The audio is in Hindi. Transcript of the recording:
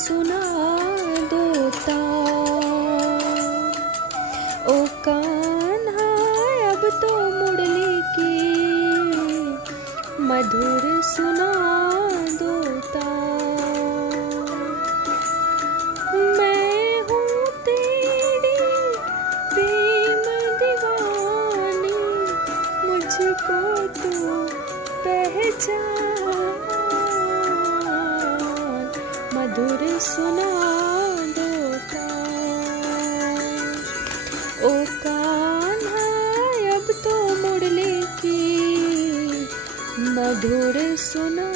सुना दो तार। ओ कान्हा अब तो मुरली की मधुर सुना दो तार। मैं हूँ तेरी प्रेम दीवानी, मुझको तू पहचान, मधुर सुना दो तार। ओ कान्हा अब तो मुरली की मधुर सुना